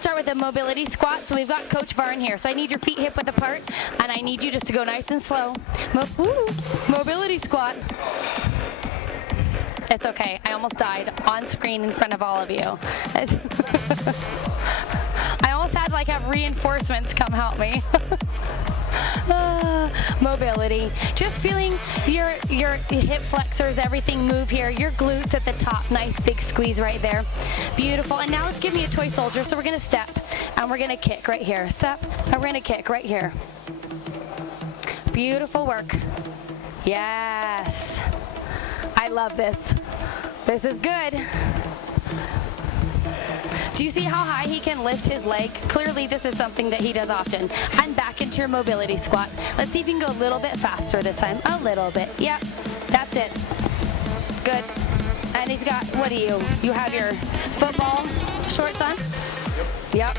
start with a mobility squat. So we've got Coach Varn here. So I need your feet hip width apart, and I need you just to go nice and slow. Mobility squat. It's okay. I almost died on screen in front of all of you. I almost had to like have reinforcements come help me. Mobility. Just feeling your hip flexors, everything move here. Your glutes at the top. Nice big squeeze right there. Beautiful. And now let's give me a toy soldier. So we're going to step and we're going to kick right here. Step and we're going to kick right here. Beautiful work. Yes. I love this. This is good. Do you see how high he can lift his leg? Clearly this is something that he does often. And back into your mobility squat. Let's see if you can go a little bit faster this time. A little bit. Yep. That's it. Good. And he's got, what do you? You have your football shorts on? Yep.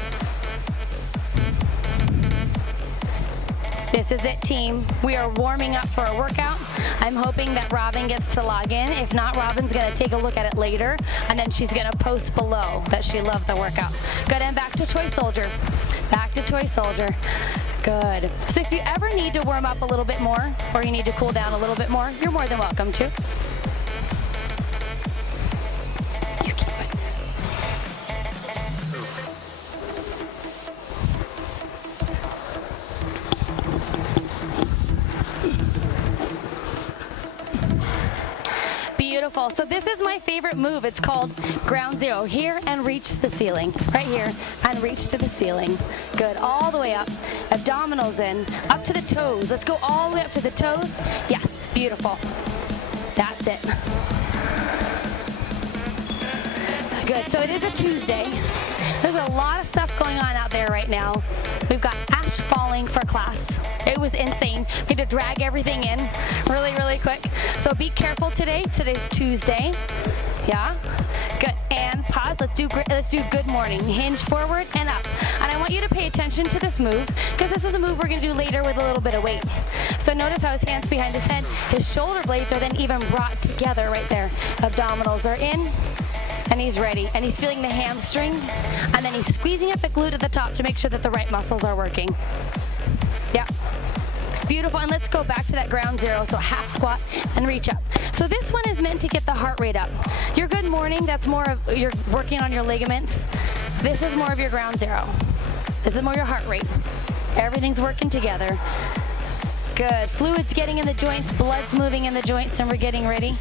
This is it, team. We are warming up for a workout. I'm hoping that Robin gets to log in. If not, Robin's gonna take a look at it later, and then she's gonna post below that she loved the workout. Good, and back to toy soldier. Back to toy soldier. Good. So if you ever need to warm up a little bit more, or you need to cool down a little bit more, you're more than welcome to. You keep it. Beautiful. So this is my favorite move. It's called ground zero. Here and reach to the ceiling. Right here and reach to the ceiling. Good. All the way up. Abdominals in. Up to the toes. Let's go all the way up to the toes. Yes. Beautiful. That's it. Good. So it is a Tuesday. There's a lot of stuff going on out there right now. We've got ash falling for class. It was insane. We had to drag everything in really, really quick. So be careful today. Today's Tuesday. Yeah. Good. And pause. Let's do good morning. Hinge forward and up. And I want you to pay attention to this move because this is a move we're going to do later with a little bit of weight. So notice how his hands behind his head. His shoulder blades are then even brought together right there. Abdominals are in. And he's ready, and he's feeling the hamstring, and then he's squeezing at the glute at the top to make sure that the right muscles are working. Yeah. Beautiful, and let's go back to that ground zero, so half squat and reach up. So this one is meant to get the heart rate up. Your good morning, that's more of, you're working on your ligaments. This is more of your ground zero. This is more your heart rate. Everything's working together. Good, fluid's getting in the joints, blood's moving in the joints, and we're getting ready.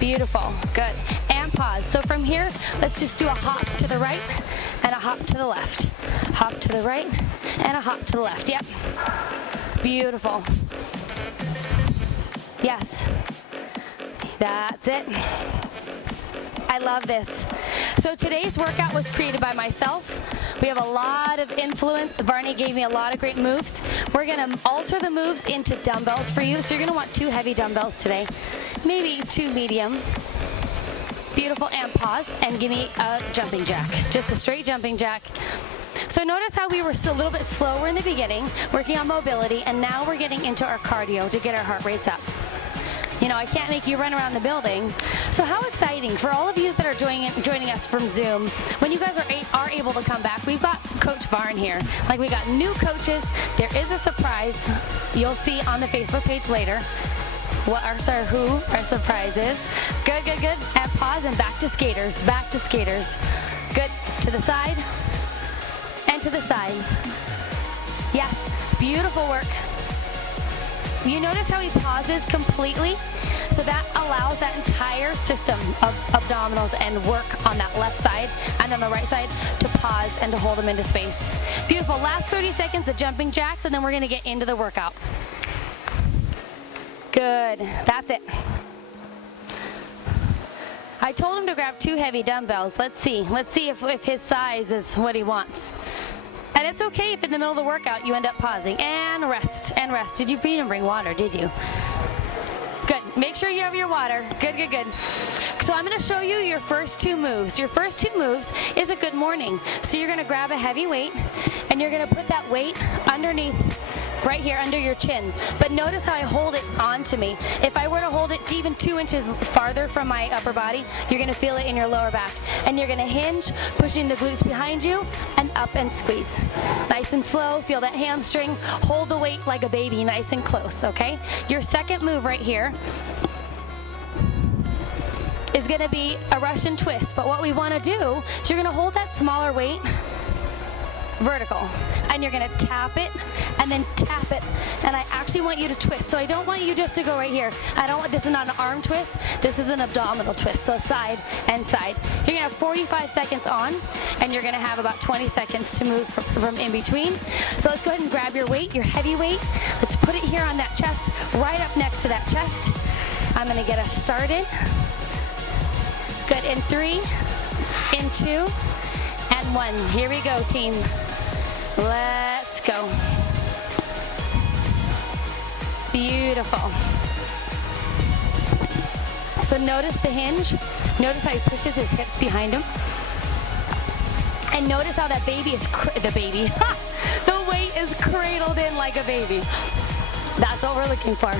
Beautiful, good. And pause. So from here, let's just do a hop to the right and a hop to the left. Hop to the right and a hop to the left. Yep. Beautiful. Yes. That's it. I love this. So today's workout was created by myself. We have a lot of influence. Varney gave me a lot of great moves. We're gonna alter the moves into dumbbells for you. So you're gonna want 2 heavy dumbbells today. Maybe 2 medium. Beautiful, and pause, and give me a jumping jack. Just a straight jumping jack. So notice how we were still a little bit slower in the beginning, working on mobility, and now we're getting into our cardio to get our heart rates up. You know, I can't make you run around the building. So how exciting for all of you that are joining us from Zoom. When you guys are able to come back, we've got Coach Varn here. Like, we got new coaches. There is a surprise you'll see on the Facebook page later. What our surprise is. Good, good, good. And pause and back to skaters. Back to skaters. Good. To the side and to the side. Yes. Beautiful work. You notice how he pauses completely? So that allows that entire system of abdominals and work on that left side and on the right side to pause and to hold them into space. Beautiful. Last 30 seconds of jumping jacks, and then we're going to get into the workout. Good. That's it. I told him to grab 2 heavy dumbbells. Let's see. Let's see if his size is what he wants. And it's okay if in the middle of the workout you end up pausing. And rest. And rest. Did you even bring water, did you? Good. Make sure you have your water. Good, good, good. So I'm going to show you your first 2 moves. Your first 2 moves is a good morning. So you're going to grab a heavy weight, and you're going to put that weight underneath right here under your chin. But notice how I hold it onto me. If I were to hold it even 2 inches farther from my upper body, you're gonna feel it in your lower back. And you're gonna hinge, pushing the glutes behind you, and up and squeeze. Nice and slow, feel that hamstring. Hold the weight like a baby, nice and close, okay? Your second move right here is gonna be a Russian twist. But what we wanna do is you're gonna hold that smaller weight vertical, and you're gonna tap it and then tap it, and I actually want you to twist. So I don't want you just to go right here. This is not an arm twist, this is an abdominal twist. So side and side. You're gonna have 45 seconds on, and you're gonna have about 20 seconds to move from in between. So let's go ahead and grab your weight, your heavy weight. Let's put it here on that chest, right up next to that chest. I'm gonna get us started. Good, in 3, in 2, and 1. Here we go, team. Let's go. Beautiful. So notice the hinge. Notice how he pushes his hips behind him. And notice how that baby is, the weight is cradled in like a baby. That's what we're looking for.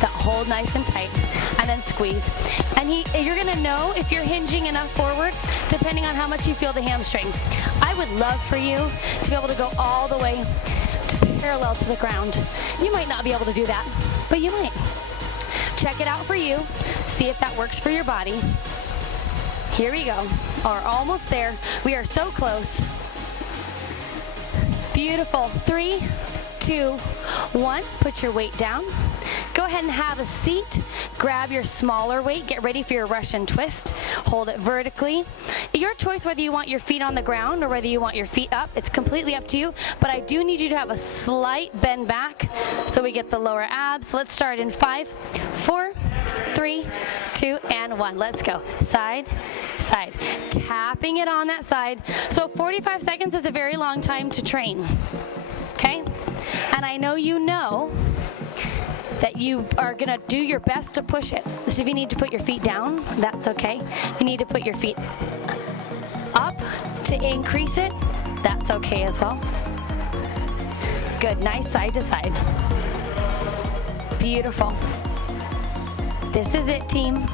That hold nice and tight, and then squeeze. And you're gonna know if you're hinging enough forward, depending on how much you feel the hamstring. I would love for you to be able to go all the way to parallel to the ground. You might not be able to do that, but you might. Check it out for you. See if that works for your body. Here we go. We're almost there. We are so close. Beautiful. 3, 2, 1. Put your weight down. Go ahead and have a seat. Grab your smaller weight. Get ready for your Russian twist. Hold it vertically. Your choice whether you want your feet on the ground or whether you want your feet up. It's completely up to you, but I do need you to have a slight bend back so we get the lower abs. Let's start in 5, 4, 3, 2, and 1. Let's go. Side, side. Tapping it on that side. So 45 seconds is a very long time to train. Okay? And I know you know that you are gonna do your best to push it. So if you need to put your feet down, that's okay. If you need to put your feet up to increase it, that's okay as well. Good, nice side to side. Beautiful. This is it, team.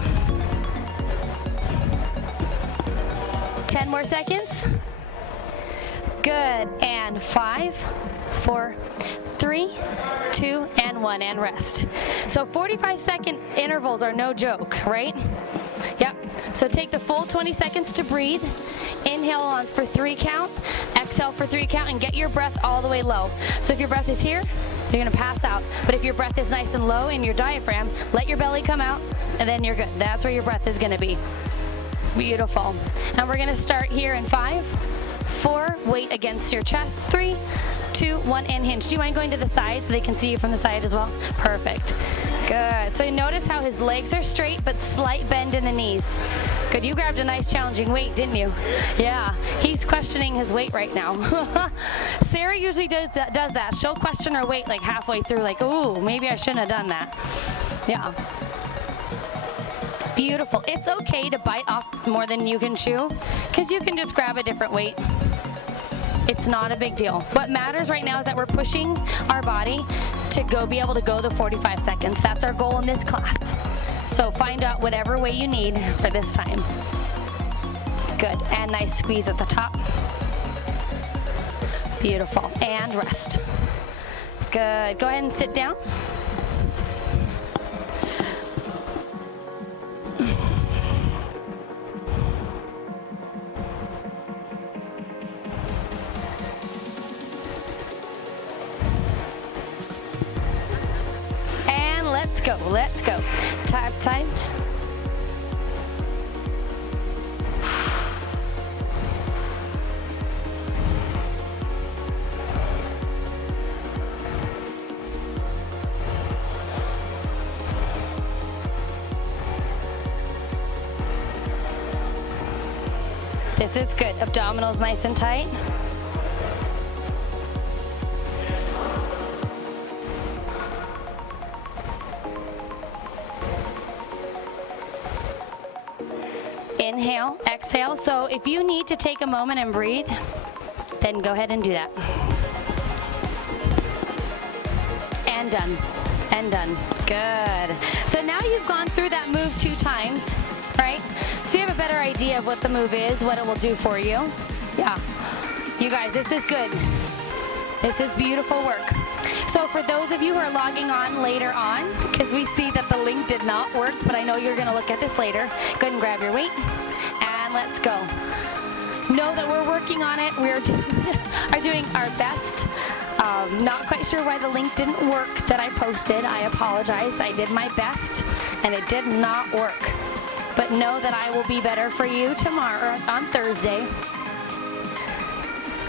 10 more seconds. Good, and 5, 4, 3, 2, and 1, and rest. So 45-second intervals are no joke, right? Yep. So take the full 20 seconds to breathe. Inhale on for 3 count. Exhale for 3 count, and get your breath all the way low. So if your breath is here, you're gonna pass out. But if your breath is nice and low in your diaphragm, let your belly come out, and then you're good. That's where your breath is gonna be. Beautiful. And we're gonna start here in 5, 4, weight against your chest, 3, 2, 1, and hinge. Do you mind going to the side so they can see you from the side as well? Perfect. Good. So you notice how his legs are straight, but slight bend in the knees. Good. You grabbed a nice challenging weight, didn't you? Yeah. He's questioning his weight right now. Sarah usually does that. She'll question her weight like halfway through, like, ooh, maybe I shouldn't have done that. Yeah. Beautiful. It's okay to bite off more than you can chew, because you can just grab a different weight. It's not a big deal. What matters right now is that we're pushing our body to be able to go the 45 seconds. That's our goal in this class. So find out whatever way you need for this time. Good, and nice squeeze at the top. Beautiful, and rest. Good, go ahead and sit down. Let's go. Time. This is good. Abdominals nice and tight. Inhale, exhale. So if you need to take a moment and breathe, then go ahead and do that. and done, and done. Good. So now you've gone through that move 2 times, right? So you have a better idea of what the move is, what it will do for you. Yeah. You guys, this is good. This is beautiful work. So for those of you who are logging on later on, because we see that the link did not work, but I know you're going to look at this later, go ahead and grab your weight, and let's go. Know that we're working on it. We are doing our best. Not quite sure why the link didn't work that I posted. I apologize. I did my best, and it did not work. But know that I will be better for you tomorrow, on Thursday.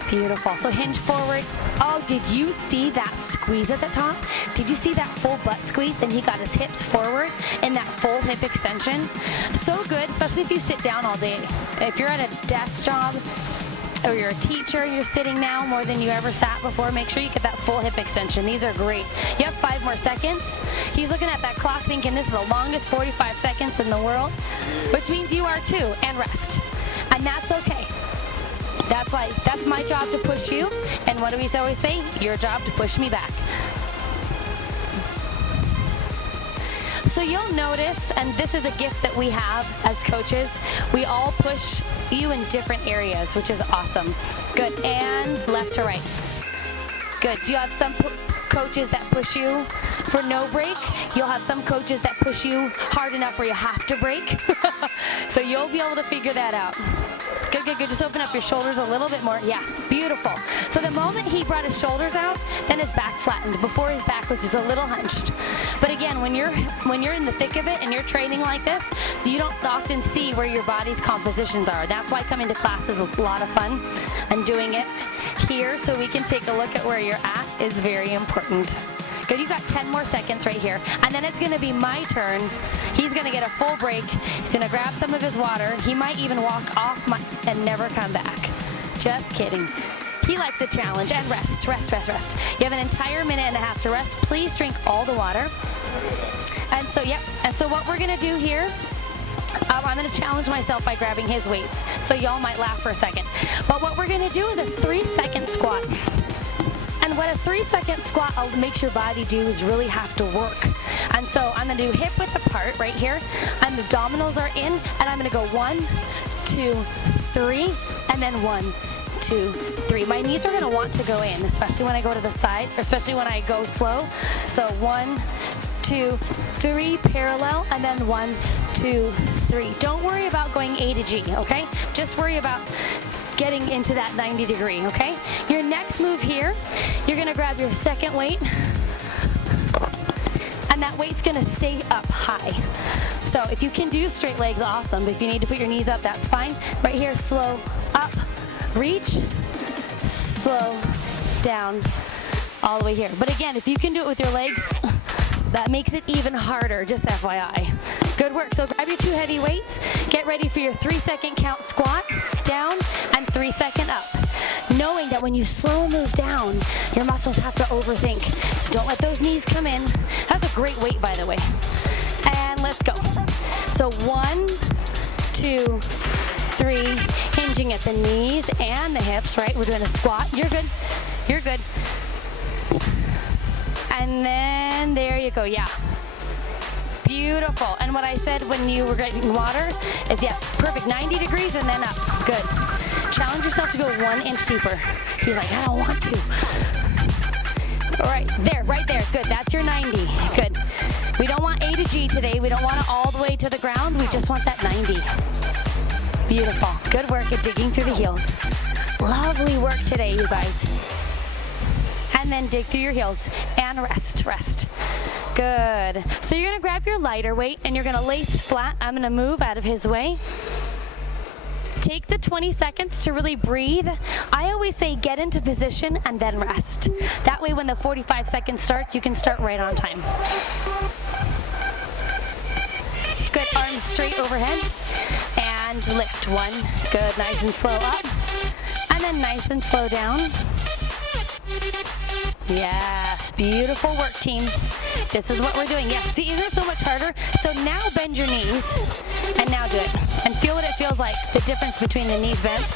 Beautiful. So hinge forward. Oh, did you see that squeeze at the top? Did you see that full butt squeeze? And he got his hips forward in that full hip extension. So good, especially if you sit down all day. If you're at a desk job or you're a teacher and you're sitting now more than you ever sat before, make sure you get that full hip extension. These are great. You have 5 more seconds. He's looking at that clock thinking this is the longest 45 seconds in the world, which means you are too, and rest. And that's okay. That's my job to push you, and what do we always say? Your job to push me back. So you'll notice, and this is a gift that we have as coaches, we all push you in different areas, which is awesome. Good, and left to right. Good, so you have some coaches that push you for no break. You'll have some coaches that push you hard enough where you have to break. So you'll be able to figure that out. Good, good, good. Just open up your shoulders a little bit more. Yeah, beautiful. So the moment he brought his shoulders out, then his back flattened. Before his back was just a little hunched. But again, when you're in the thick of it and you're training like this, you don't often see where your body's compositions are. That's why coming to class is a lot of fun, and doing it here so we can take a look at where you're at is very important. Good, you got 10 more seconds right here. And then it's gonna be my turn. He's gonna get a full break. He's gonna grab some of his water. He might even walk off and never come back. Just kidding. He likes the challenge. And rest, rest, rest, rest. You have an entire minute and a half to rest. Please drink all the water. And so, yep. And so what we're gonna do here, I'm gonna challenge myself by grabbing his weights. So y'all might laugh for a second. But what we're gonna do is a 3-second squat. And what a 3-second squat makes your body do is really have to work. And so I'm gonna do hip width apart right here, and the abdominals are in, and I'm gonna go 1, 2, 3, and then 1, 2, 3. My knees are gonna want to go in, especially when I go to the side, or especially when I go slow. So 1, 2, 3, parallel, and then 1, 2, 3. Don't worry about going A to G, okay? Just worry about getting into that 90 degree, okay? Your next move here, you're gonna grab your second weight, and that weight's gonna stay up high. So if you can do straight legs, awesome. But if you need to put your knees up, that's fine. Right here, slow up, reach, slow down, all the way here. But again, if you can do it with your legs, that makes it even harder, just FYI. Good work. So grab your 2 heavy weights, get ready for your 3-second count squat, down, and 3-second up. Knowing that when you slow move down, your muscles have to overthink. So don't let those knees come in. That's a great weight, by the way. And let's go. So 1, 2, 3, hinging at the knees and the hips, right? We're doing a squat. You're good. You're good. And then there you go, yeah. Beautiful. And what I said when you were getting water is yes, perfect, 90 degrees and then up. Good. Challenge yourself to go 1 inch deeper. He's like, I don't want to. All right there, good. That's your 90, good. We don't want A to G today. We don't want it all the way to the ground. We just want that 90. Beautiful. Good work at digging through the heels. Lovely work today, you guys. And then dig through your heels and rest, rest. Good. So you're gonna grab your lighter weight and you're gonna lace flat. I'm gonna move out of his way. Take the 20 seconds to really breathe. I always say get into position and then rest. That way when the 45 seconds starts, you can start right on time. Good, arms straight overhead. And lift, 1. Good, nice and slow up. And then nice and slow down. Yes, beautiful work, team. This is what we're doing. Yes, see, isn't it so much harder? So now bend your knees, and now do it. And feel what it feels like, the difference between the knees bent.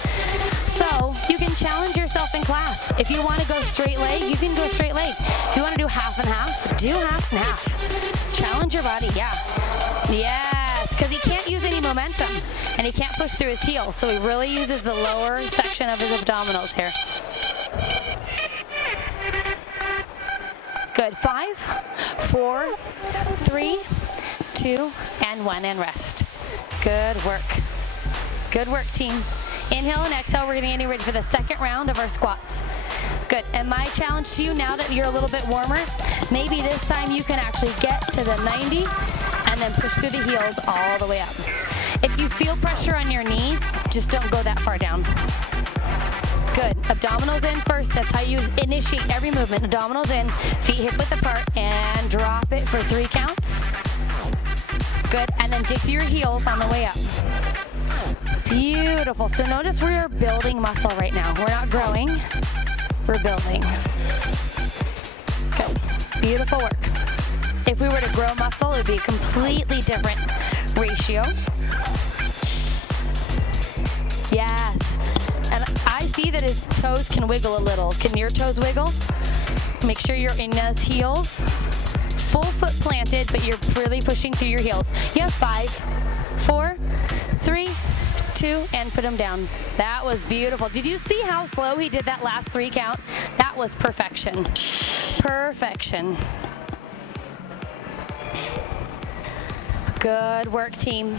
So you can challenge yourself in class. If you want to go straight leg, you can go straight leg. If you want to do half and half, do half and half. Challenge your body, yeah. Yes, because he can't use any momentum and he can't push through his heels. So he really uses the lower section of his abdominals here. Good, 5, 4, 3, 2, and 1, and rest. Good work. Good work, team. Inhale and exhale. We're getting ready for the second round of our squats. Good, and my challenge to you now that you're a little bit warmer, maybe this time you can actually get to the 90 and then push through the heels all the way up. If you feel pressure on your knees, just don't go that far down. Good, abdominals in first. That's how you initiate every movement. Abdominals in, feet hip width apart, and drop it for 3 counts. Good, and then dig through your heels on the way up. Beautiful. So notice we are building muscle right now. We're not growing, we're building. Good, beautiful work. If we were to grow muscle, it would be a completely different ratio. Yes, and I see that his toes can wiggle a little. Can your toes wiggle? Make sure you're in those heels. Full foot planted, but you're really pushing through your heels. You have 5, 4, 3, 2, and put them down. That was beautiful. Did you see how slow he did that last 3 count? That was perfection. Perfection. Good work, team.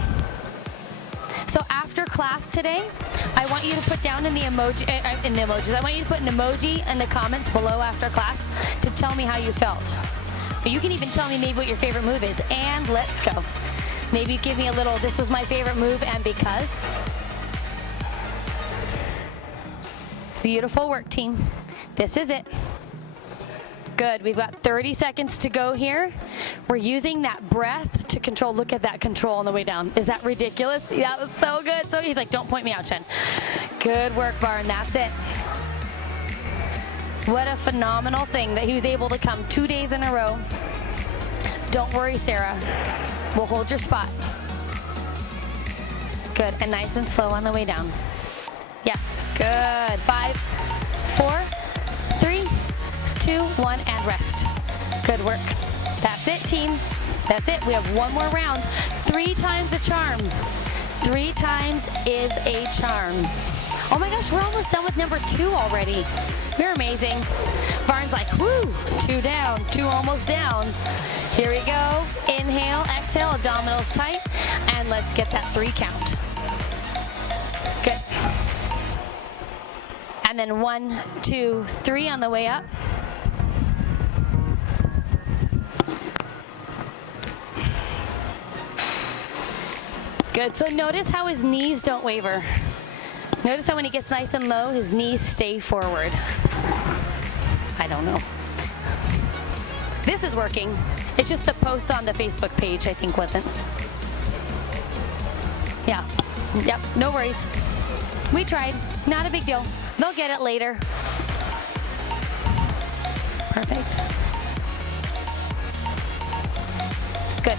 So after class today, I want you to put down in the emojis, I want you to put an emoji in the comments below after class to tell me how you felt. Or you can even tell me maybe what your favorite move is, and let's go. Maybe you give me a little, this was my favorite move and because. Beautiful work, team. This is it. Good, we've got 30 seconds to go here. We're using that breath to control. Look at that control on the way down. Is that ridiculous? That was so good. So he's like, don't point me out, Jen. Good work, Barn, that's it. What a phenomenal thing that he was able to come 2 days in a row. Don't worry, Sarah. We'll hold your spot. Good, and nice and slow on the way down. Yes, good. 5, 4, 3, 2, 1, and rest. Good work. That's it, team. That's it. We have one more round. 3 times a charm. 3 times is a charm. Oh my gosh, we're almost done with number 2 already. You're amazing. Barnes like, woo, 2 down, 2 almost down. Here we go. Inhale, exhale, abdominals tight, and let's get that 3 count. Good. And then 1, 2, 3 on the way up. Good, so notice how his knees don't waver. Notice how when he gets nice and low, his knees stay forward. I don't know. This is working. It's just the post on the Facebook page, I think, wasn't. Yeah, yep, no worries. We tried, not a big deal. They'll get it later. Perfect. Good.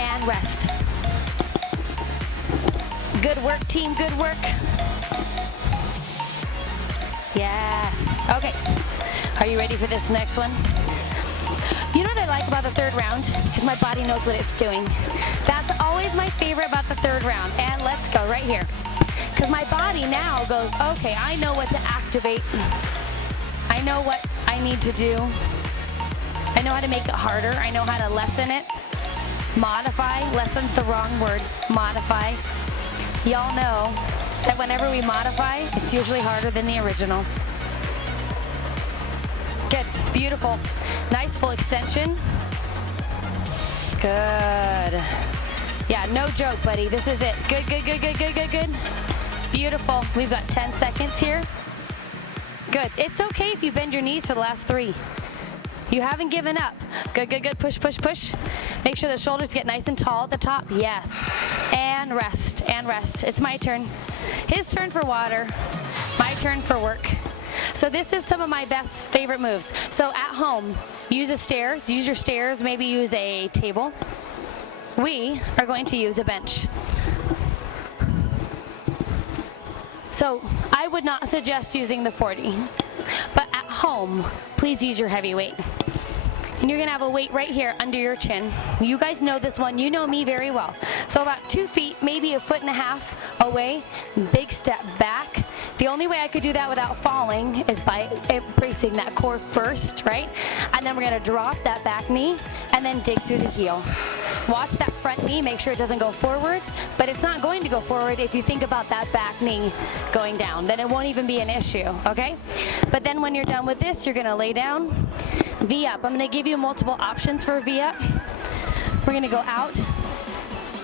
And rest. Good work, team, good work. Yes. Okay. Are you ready for this next one? You know what I like about the 3rd round? Because my body knows what it's doing. That's always my favorite about the 3rd round. And let's go right here. Because my body now goes, okay, I know what to activate. I know what I need to do. I know how to make it harder. I know how to lessen it. Modify. Lessen's the wrong word. Modify. Y'all know that whenever we modify, it's usually harder than the original. Good, beautiful. Nice full extension. Good. Yeah, no joke, buddy. This is it. Good, good, good, good, good, good, good. Beautiful. We've got 10 seconds here. Good. It's okay if you bend your knees for the last 3. You haven't given up. Good, good, good. Push, push, push. Make sure the shoulders get nice and tall at the top. Yes. And rest, and rest. It's my turn. His turn for water. My turn for work. So this is some of my best favorite moves. So at home, use the stairs. Use your stairs. Maybe use a table. We are going to use a bench. So I would not suggest using the 40, but at home, please use your heavy weight. And you're gonna have a weight right here under your chin. You guys know this one, you know me very well. So about 2 feet, maybe 1.5 feet away, big step back. The only way I could do that without falling is by bracing that core first, right? And then we're gonna drop that back knee and then dig through the heel. Watch that front knee, make sure it doesn't go forward, but it's not going to go forward if you think about that back knee going down. Then it won't even be an issue, okay? But then when you're done with this, you're gonna lay down, V up. I'm gonna give you multiple options for V up. We're gonna go out,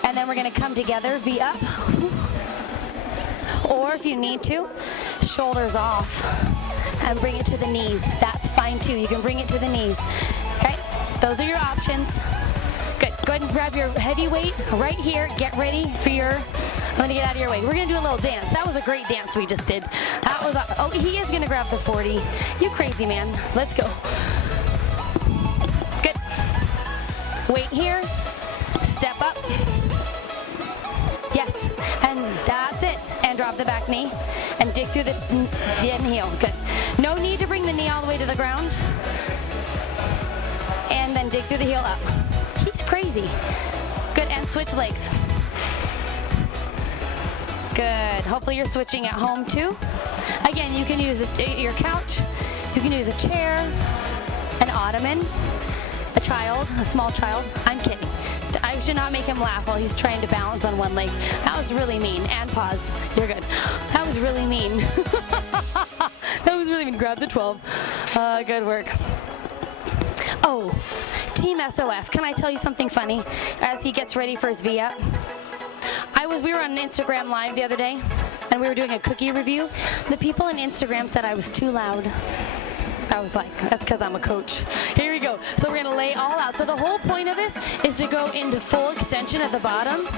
and then we're gonna come together, V up. Or if you need to, shoulders off and bring it to the knees. That's fine too. You can bring it to the knees. Okay, those are your options. Good. Go ahead and grab your heavy weight right here. Get ready for your, I'm gonna get out of your way. We're gonna do a little dance. That was a great dance we just did. That was, oh, he is gonna grab the 40. You crazy man. Let's go. Good. Weight here. Step up. Yes, and that's it. And drop the back knee and dig through the end heel. Good. No need to bring the knee all the way to the ground. And then dig through the heel up. He's crazy. Good, and switch legs. Good. Hopefully you're switching at home too. Again, you can use your couch. You can use a chair, an ottoman, a child, a small child. I'm kidding. I should not make him laugh while he's trying to balance on one leg. That was really mean. And pause. You're good. That was really mean. That was really mean. Grab the 12. Good work. Oh, Team SOF. Can I tell you something funny as he gets ready for his V-up? We were on Instagram Live the other day, and we were doing a cookie review. The people on Instagram said I was too loud. I was like, that's because I'm a coach. Here we go. So we're gonna lay all out. So the whole point of this is to go into full extension at the bottom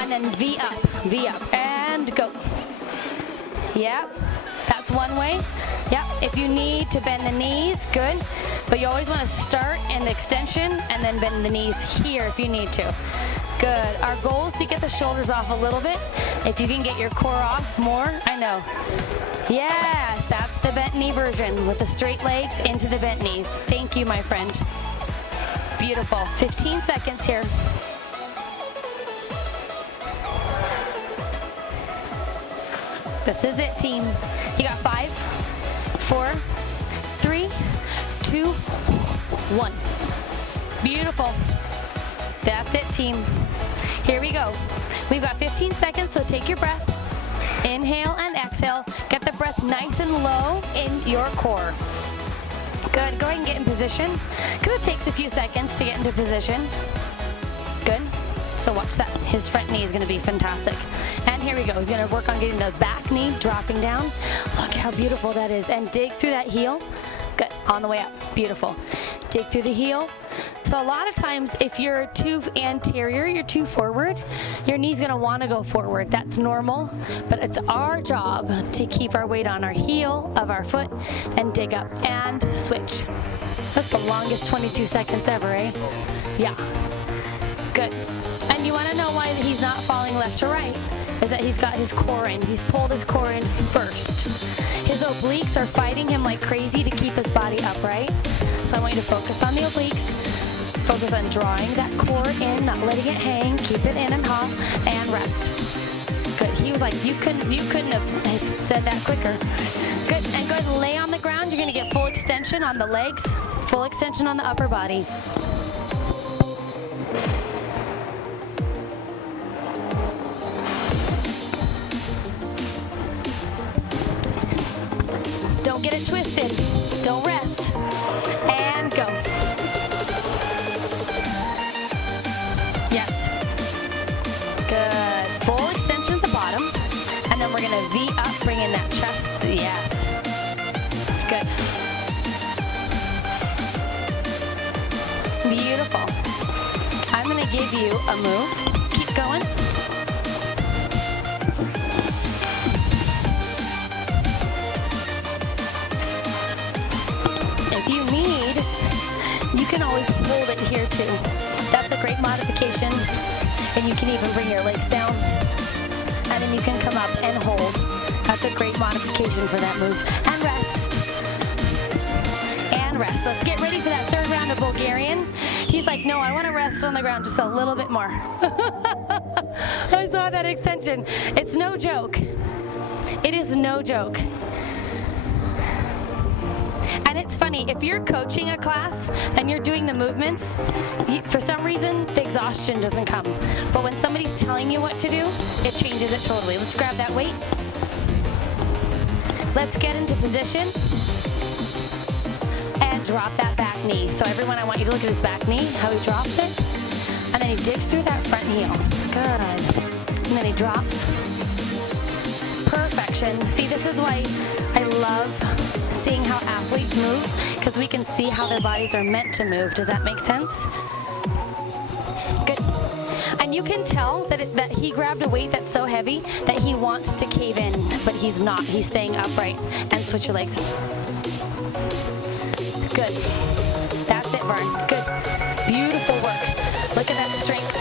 and then V up, and go. Yep, that's one way. Yep, if you need to bend the knees, good. But you always wanna start in the extension and then bend the knees here if you need to. Good. Our goal is to get the shoulders off a little bit. If you can get your core off more, I know. Yes, that's the bent knee version with the straight legs into the bent knees. Thank you, my friend. Beautiful. 15 seconds here. This is it, team. You got 5, 4, 3, 2, 1. Beautiful. That's it, team. Here we go. We've got 15 seconds, so take your breath. Inhale and exhale. Get the breath nice and low in your core. Good. Go ahead and get in position, because it takes a few seconds to get into position. Good. So watch that. His front knee is going to be fantastic. And here we go. He's going to work on getting the back knee dropping down. Look how beautiful that is. And dig through that heel. Good. On the way up. Beautiful. Dig through the heel. So a lot of times if you're too anterior, you're too forward, your knee's gonna wanna go forward. That's normal, but it's our job to keep our weight on our heel of our foot and dig up and switch. That's the longest 22 seconds ever, eh? Yeah, good. And you wanna know why he's not falling left to right, is that he's got his core in. He's pulled his core in first. His obliques are fighting him like crazy to keep his body upright. So I want you to focus on the obliques. Focus on drawing that core in, not letting it hang. Keep it in and hop, and rest. Good. He was like, you couldn't have said that quicker. Good. And go ahead and lay on the ground. You're gonna get full extension on the legs, full extension on the upper body. Don't get it twisted. Don't rest. And go. Yes. Good. Full extension at the bottom. And then we're going to V up, bring in that chest. Yes. Good. Beautiful. I'm going to give you a move. Keep going. If you need, you can always hold it here too. That's a great modification. And you can even bring your legs down. And then you can come up and hold. That's a great modification for that move. And rest. And rest. Let's get ready for that third round of Bulgarian. He's like, no, I want to rest on the ground just a little bit more. I saw that extension. It's no joke. It is no joke. And it's funny, if you're coaching a class and you're doing the movements, for some reason, the exhaustion doesn't come. But when somebody's telling you what to do, it changes it totally. Let's grab that weight. Let's get into position. And drop that back knee. So everyone, I want you to look at his back knee, how he drops it. And then he digs through that front heel. Good. And then he drops. Perfection. See, this is why I love seeing how athletes move, because we can see how their bodies are meant to move. Does that make sense? Good. And you can tell that he grabbed a weight that's so heavy that he wants to cave in, but he's not. He's staying upright. And switch your legs. Good. That's it, Vern. Good. Beautiful work. Look at that strength.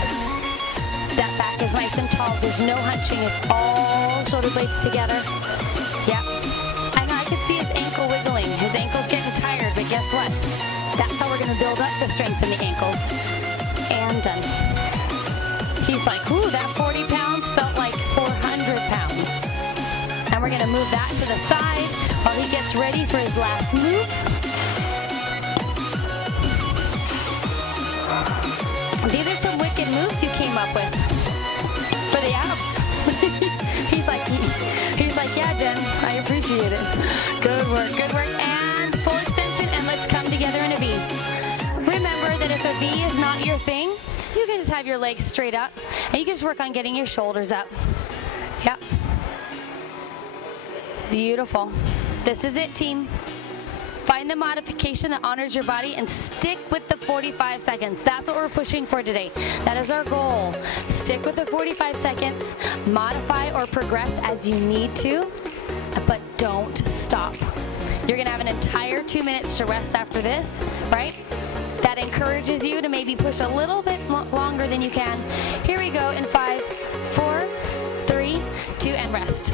That back is nice and tall. There's no hunching. It's all shoulder blades together. Yep. I know, I could see his ankle wiggling. His ankle's getting tired, but guess what? That's how we're going to build up the strength in the ankles. And done. He's like, ooh, that 40 pounds felt like 400 pounds. And we're going to move that to the side while he gets ready for his last move. These are some wicked moves you came up with for the abs. he's like, yeah, Jen, I appreciate it. Good work, and full extension, and let's come together in a V. Remember that if a V is not your thing, you can just have your legs straight up, and you can just work on getting your shoulders up. Yep. Beautiful. This is it, team. Find a modification that honors your body and stick with the 45 seconds. That's what we're pushing for today. That is our goal. Stick with the 45 seconds, modify or progress as you need to, but don't stop. You're gonna have an entire 2 minutes to rest after this, right? That encourages you to maybe push a little bit longer than you can. Here we go in 5, 4, 3, 2, and rest.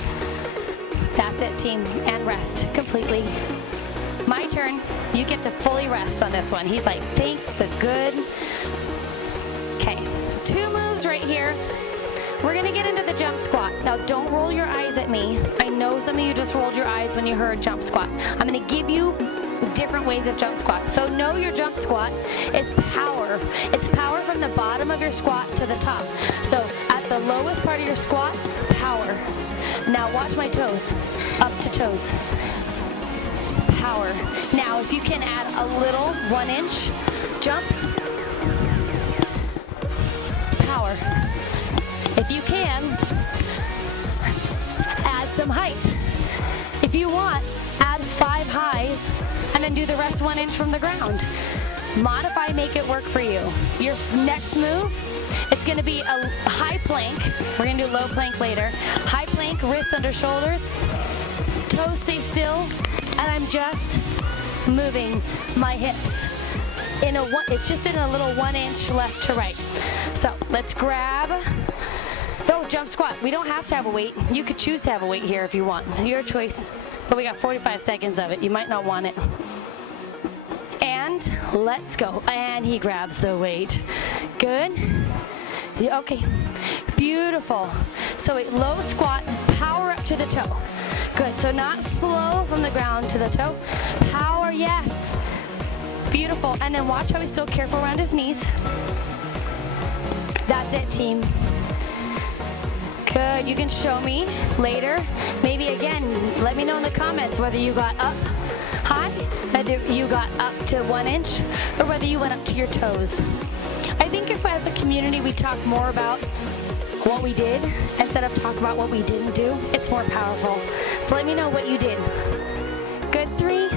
That's it, team, and rest completely. My turn. You get to fully rest on this one. He's like, thank the good. Okay, 2 moves right here. We're gonna get into the jump squat. Now don't roll your eyes at me. I know some of you just rolled your eyes when you heard jump squat. I'm gonna give you different ways of jump squat. So know your jump squat is power. It's power from the bottom of your squat to the top. So at the lowest part of your squat, power. Now watch my toes, up to toes. Power. Now, if you can add a little 1-inch jump, power. If you can, add some height. If you want, add 5 highs and then do the rest 1 inch from the ground. Modify, make it work for you. Your next move, it's going to be a high plank. We're going to do low plank later. High plank, wrists under shoulders, toes stay still. And I'm just moving my hips it's just in a little 1 inch left to right. So let's grab, jump squat. We don't have to have a weight. You could choose to have a weight here if you want. Your choice. But we got 45 seconds of it. You might not want it. And let's go. And he grabs the weight. Good. Okay. Beautiful. So a low squat, power up to the toe. Good, so not slow from the ground to the toe. Power, yes. Beautiful, and then watch how he's still careful around his knees. That's it, team. Good, you can show me later. Maybe again, let me know in the comments whether you got up high, whether you got up to 1 inch, or whether you went up to your toes. I think if as a community we talk more about what we did instead of talk about what we didn't do, it's more powerful. So let me know what you did. Good, 3,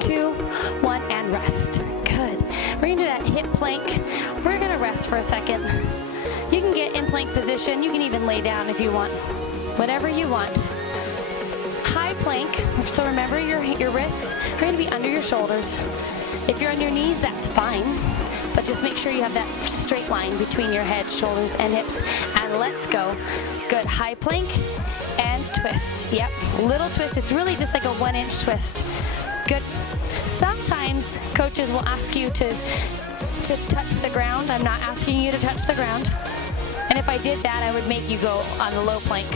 2, 1, and rest. Good. We're gonna do that hip plank. We're gonna rest for a second. You can get in plank position. You can even lay down if you want. Whatever you want. High plank. So remember your wrists are gonna be under your shoulders. If you're on your knees, that's fine. But just make sure you have that straight line between your head, shoulders, and hips. And let's go. Good, high plank and twist. Yep, little twist. It's really just like a 1-inch twist. Good. Sometimes coaches will ask you to touch the ground. I'm not asking you to touch the ground. And if I did that, I would make you go on the low plank.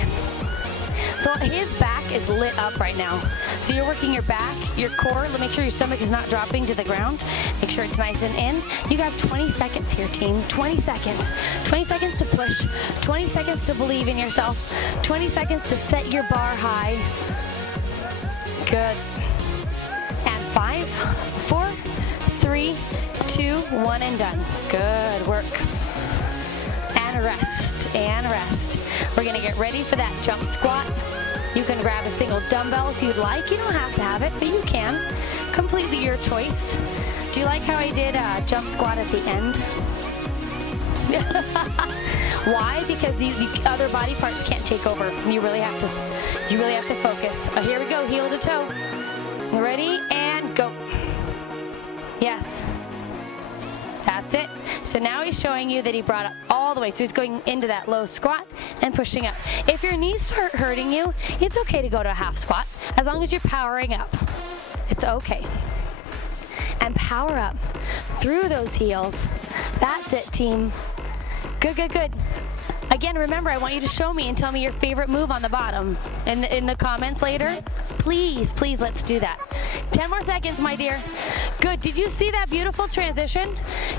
So his back is lit up right now. So you're working your back, your core. Make sure your stomach is not dropping to the ground. Make sure it's nice and in. You got 20 seconds here, team. 20 seconds. 20 seconds to push. 20 seconds to believe in yourself. 20 seconds to set your bar high. Good. And 5, 4, 3, 2, 1, and done. Good work. And rest, and rest. We're gonna get ready for that jump squat. You can grab a single dumbbell if you'd like. You don't have to have it, but you can. Completely your choice. Do you like how I did a jump squat at the end? Why? Because the other body parts can't take over. You really have to focus. Oh, here we go, heel to toe. Ready, and go. Yes. That's it. So now he's showing you that he brought up all the way. So he's going into that low squat and pushing up. If your knees start hurting you, it's okay to go to a half squat as long as you're powering up. It's okay. And power up through those heels. That's it, team. Good, good, good. Again, remember, I want you to show me and tell me your favorite move on the bottom in the comments later. Please, please, let's do that. 10 more seconds, my dear. Good. Did you see that beautiful transition?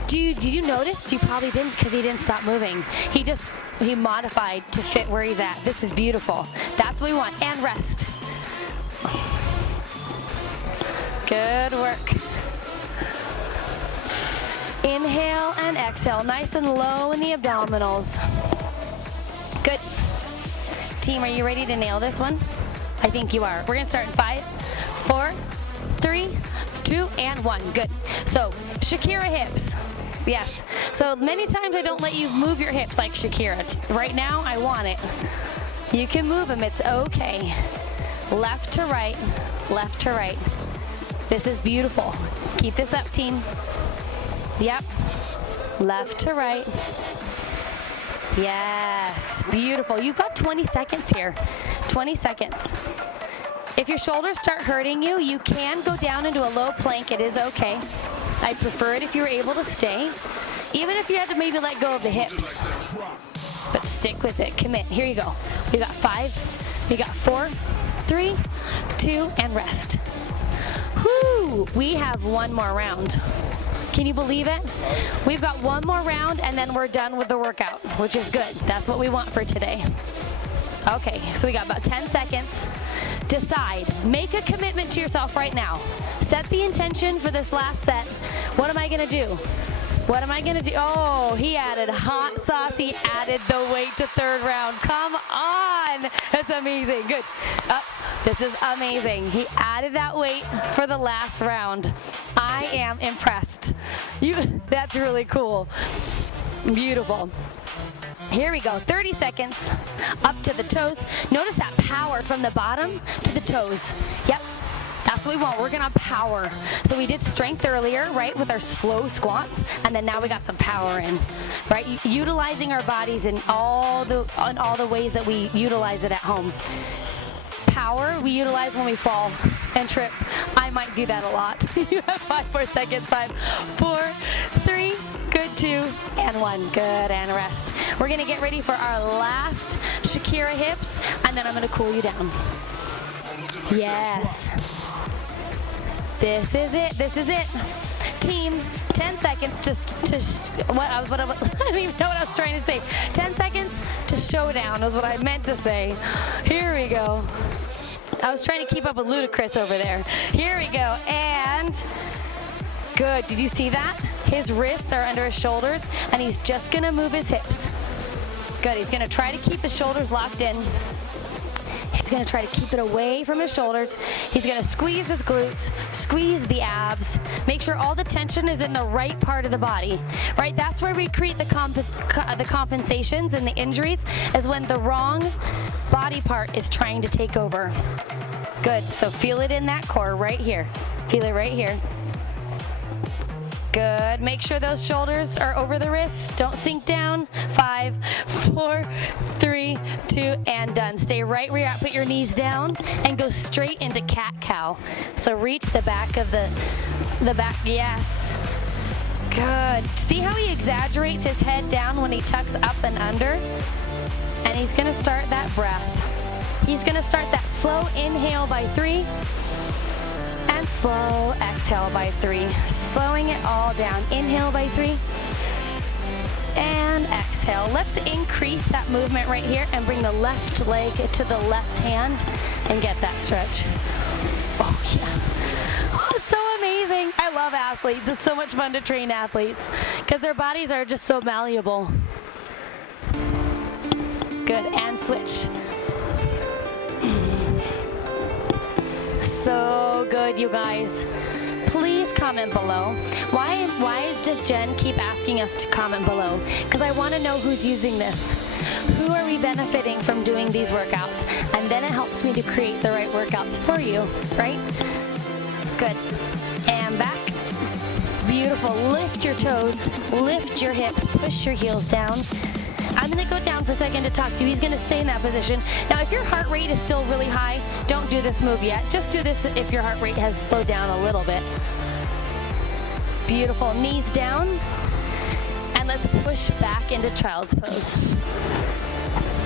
Did you notice? You probably didn't because he didn't stop moving. He modified to fit where he's at. This is beautiful. That's what we want. And rest. Good work. Inhale and exhale. Nice and low in the abdominals. Good. Team, are you ready to nail this one? I think you are. We're going to start in 5, 4, 3, 2, and 1. Good. So, Shakira hips. Yes. So many times I don't let you move your hips like Shakira. Right now, I want it. You can move them. It's okay. Left to right. Left to right. This is beautiful. Keep this up, team. Yep. Left to right. Yes. Beautiful. You've got 20 seconds here. 20 seconds. If your shoulders start hurting you, you can go down into a low plank. It is okay. I'd prefer it if you were able to stay, even if you had to maybe let go of the hips. But stick with it. Commit. Here you go. We got 5. We got 4, 3, 2, and rest. Whoo! We have one more round. Can you believe it? We've got one more round and then we're done with the workout, which is good. That's what we want for today. Okay, so we got about 10 seconds. Decide. Make a commitment to yourself right now. Set the intention for this last set. What am I going to do? What am I going to do? Oh, he added hot sauce. He added the weight to third round. Come on. That's amazing. Good. This is amazing. He added that weight for the last round. I am impressed. That's really cool. Beautiful. Here we go, 30 seconds, up to the toes. Notice that power from the bottom to the toes. Yep, that's what we want, working on power. So we did strength earlier, right, with our slow squats, and then now we got some power in, right? Utilizing our bodies in all the ways that we utilize it at home. Power, we utilize when we fall and trip. I might do that a lot. You have 5 more seconds, 5, 4, 3, good, 2, and 1, good, and rest. We're gonna get ready for our last Shakira hips, and then I'm gonna cool you down. Yes. This is it, this is it. Team, 10 seconds I don't even know what I was trying to say. 10 seconds to showdown is what I meant to say. Here we go. I was trying to keep up with Ludacris over there. Here we go, and good. Did you see that? His wrists are under his shoulders, and he's just gonna move his hips. Good, he's gonna try to keep his shoulders locked in. He's gonna try to keep it away from his shoulders. He's gonna squeeze his glutes, squeeze the abs. Make sure all the tension is in the right part of the body, right? That's where we create the compensations and the injuries, is when the wrong body part is trying to take over. Good, so feel it in that core right here. Feel it right here. Good. Make sure those shoulders are over the wrists. Don't sink down. 5, 4, 3, 2, and done. Stay right where you're at. Put your knees down and go straight into cat-cow. So reach the back of the back. Yes. Good. See how he exaggerates his head down when he tucks up and under? And he's going to start that breath. He's going to start that slow inhale by 3 and slow exhale by 3. Slowing it all down. Inhale by 3 and exhale. Let's increase that movement right here and bring the left leg to the left hand and get that stretch. Oh, yeah. Oh, it's so amazing. I love athletes. It's so much fun to train athletes because their bodies are just so malleable. Good, and switch. So good, you guys. Please comment below. Why does Jen keep asking us to comment below? Because I want to know who's using this. Who are we benefiting from doing these workouts? And then it helps me to create the right workouts for you, right? Good. And back. Beautiful. Lift your toes, lift your hips, push your heels down. I'm going to go down for a second to talk to you. He's going to stay in that position. Now, if your heart rate is still really high, don't do this move yet. Just do this if your heart rate has slowed down a little bit. Beautiful. Knees down. And let's push back into child's pose.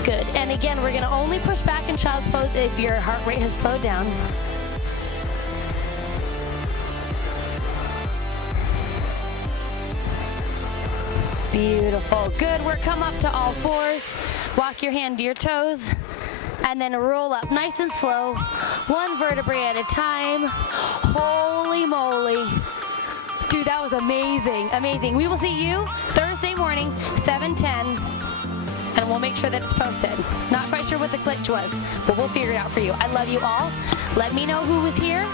Good. And again, we're going to only push back in child's pose if your heart rate has slowed down. Beautiful. Good work. Come up to all fours. Walk your hand to your toes. And then roll up nice and slow. One vertebrae at a time. Holy moly. Dude, that was amazing. Amazing. We will see you Thursday morning, 7:10. And we'll make sure that it's posted. Not quite sure what the glitch was, but we'll figure it out for you. I love you all. Let me know who was here,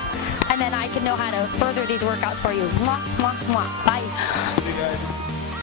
and then I can know how to further these workouts for you. Mwah, mwah, mwah. Bye. See you guys.